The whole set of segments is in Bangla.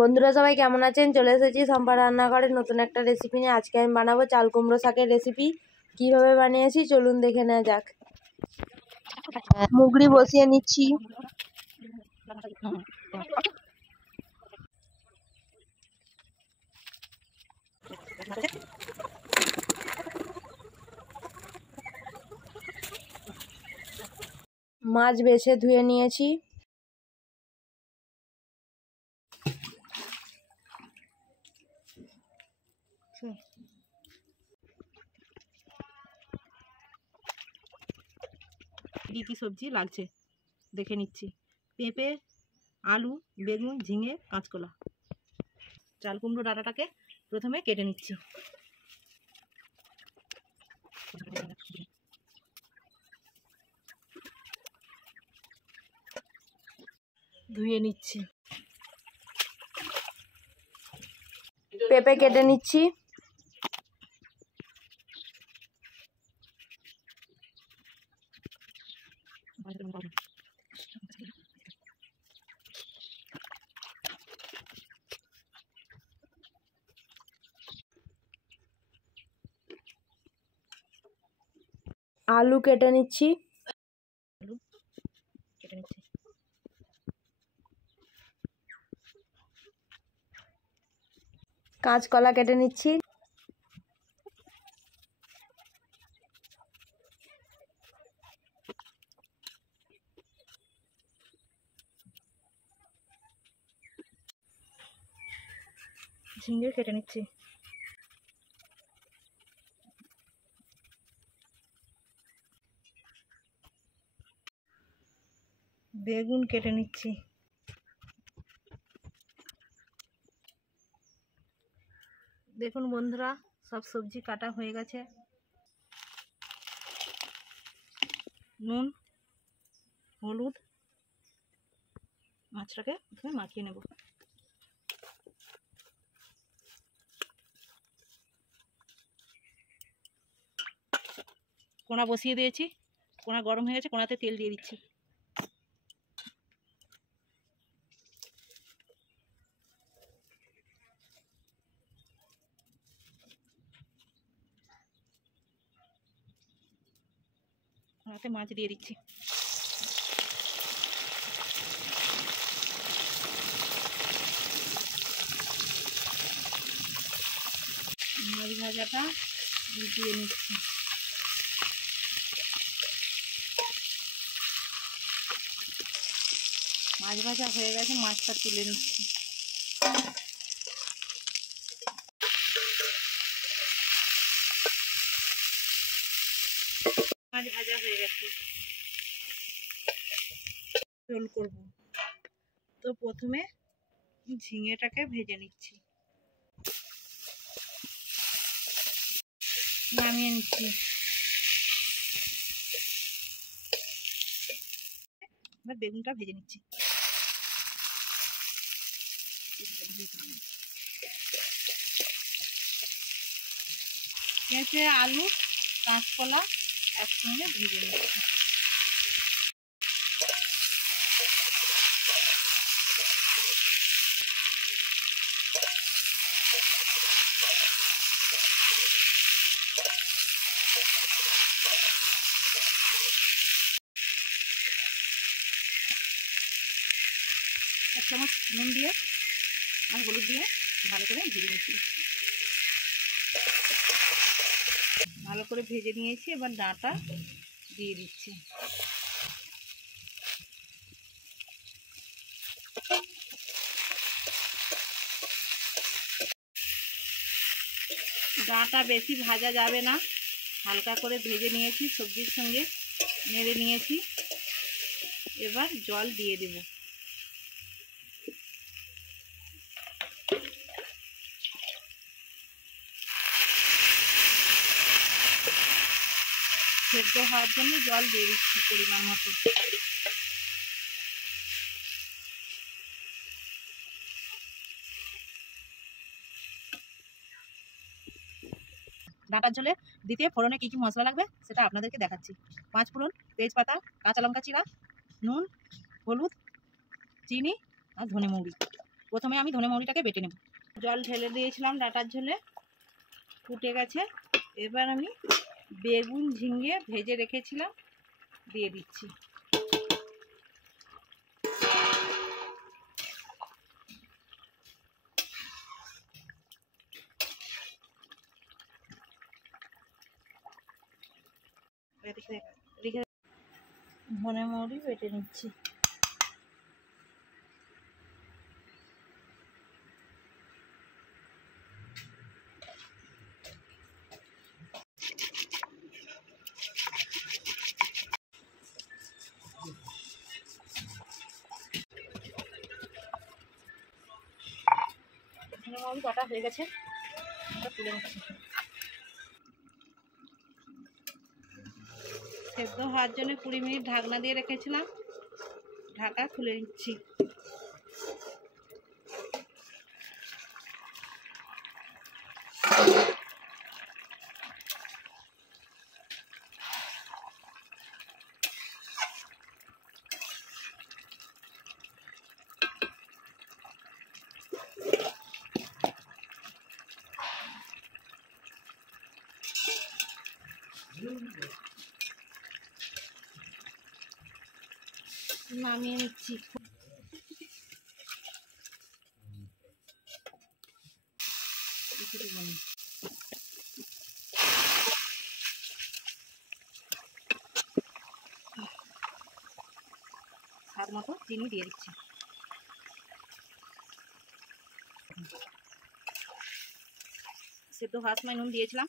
বন্ধুরা সবাই কেমন আছেন? চলে এসেছি সম্পা রান্নাঘরের নতুন একটা রেসিপি নিয়ে। আজকে আমি বানাবো চাল কুমড়ো শাকের রেসিপি। কিভাবে বানিয়েছি চলুন দেখে নেওয়া যাক। মুগড়ি বসিয়ে নিচ্ছি। মাছ বেছে ধুয়ে নিয়েছি। কি কি সবজি লাগছে দেখে নিচ্ছি। পেঁপে, আলু, বেগুন, ঝিঙে, কাঁচকলা। চাল কুমড়ো ডাঁটাটাকে প্রথমে কেটে নিচ্ছি। ধুয়ে নিচ্ছি। পেঁপে কেটে নিচ্ছি। আলু কেটে নিচ্ছি। কাঁচকলা কেটে নিচ্ছি। ঝিঙে কেটে নিচ্ছি। বেগুন কেটে নিচ্ছি। দেখুন বন্ধুরা, সব সবজি কাটা হয়ে গেছে। নুন, হলুদ, মাছটাকে প্রথমে মাখিয়ে নেব। কোনা বসিয়ে দিয়েছি, কোনা গরম হয়ে গেছে, কোনাতে তেল দিয়ে দিচ্ছি। কোনাতে মাছ দিয়ে দিচ্ছি। মাছ ভাজাটা দিয়ে নিচ্ছি। মাছ ভাজা হয়ে গেছে, মাছটা তুলে নিচ্ছি। মাছ ভাজা হয়ে গেছে, ঝোল করব। তো প্রথমে ঝিঙেটাকে ভেজে নিচ্ছি, নামিয়ে নিচ্ছি। এবার বেগুনটা ভেজে নিচ্ছি। পেঁপে, আলু, কাঁচকলা একসঙ্গে ভেজে নিচ্ছি। এক চামচ নুন দিয়ে আর হলুদ দিয়ে ভালো করে ভেজে নিচ্ছি। ভালো করে ভেজে নিয়েছি, এবার ডাঁটা দিয়ে দিচ্ছি। ডাঁটা বেশি ভাজা যাবে না, হালকা করে ভেজে নিয়েছি, সবজির সঙ্গে নেড়ে নিয়েছি। এবার জল দিয়ে দেব। সেদ্ধ হওয়ার জন্য জল দিয়ে দিচ্ছি পরিমাণ মতো। ডাঁটার ঝোলে দিতে ফোড়নে কী কী মশলা লাগবে সেটা আপনাদেরকে দেখাচ্ছি। 5 ফোড়ন, তেজপাতা, কাঁচা লঙ্কা চিরা, নুন, হলুদ, চিনি আর ধনে মৌরি। প্রথমে আমি ধনে মৌরিটাকে বেটে নেব। জল ঢেলে দিয়েছিলাম ডাটার ঝোলে, ফুটে গেছে। এবার আমি বেগুন ঝিঙে ভেজে রেখেছিলাম দিয়ে দিচ্ছি। ধনে মৌরি বেটে নিচ্ছি। ধনে মৌরি বাটা হয়ে গেছে, তুলে নিচ্ছি। সেদ্ধ হওয়ার জন্য 20 মিনিট ঢাকনা দিয়ে রেখেছিলাম, ঢাকা খুলে নিচ্ছি। নামিয়ে নিচ্ছি। স্বাদ মতো চিনি দিয়ে দিচ্ছি। সেদ্ধ হওয়ার সময় নুন দিয়েছিলাম,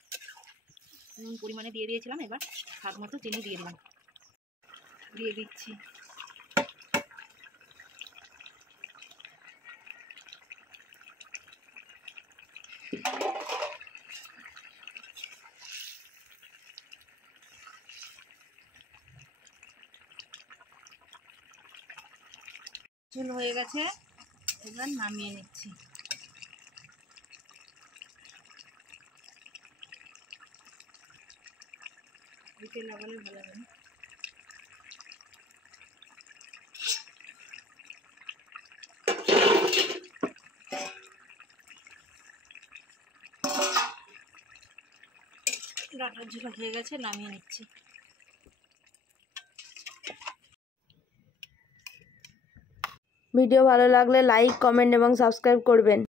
নুন পরিমাণে দিয়ে দিয়েছিলাম। এবার স্বাদ মতো চিনি দিয়ে দিলাম, দিয়ে দিচ্ছি। ঝোল হয়ে গেছে, এবার নামিয়ে নিচ্ছি। দিতে লাগালে ভালো হবে। ডাটার ঝোল হয়ে গেছে, নামিয়ে নিচ্ছি। ভিডিও ভালো লাগলে লাইক, কমেন্ট এবং সাবস্ক্রাইব করবেন।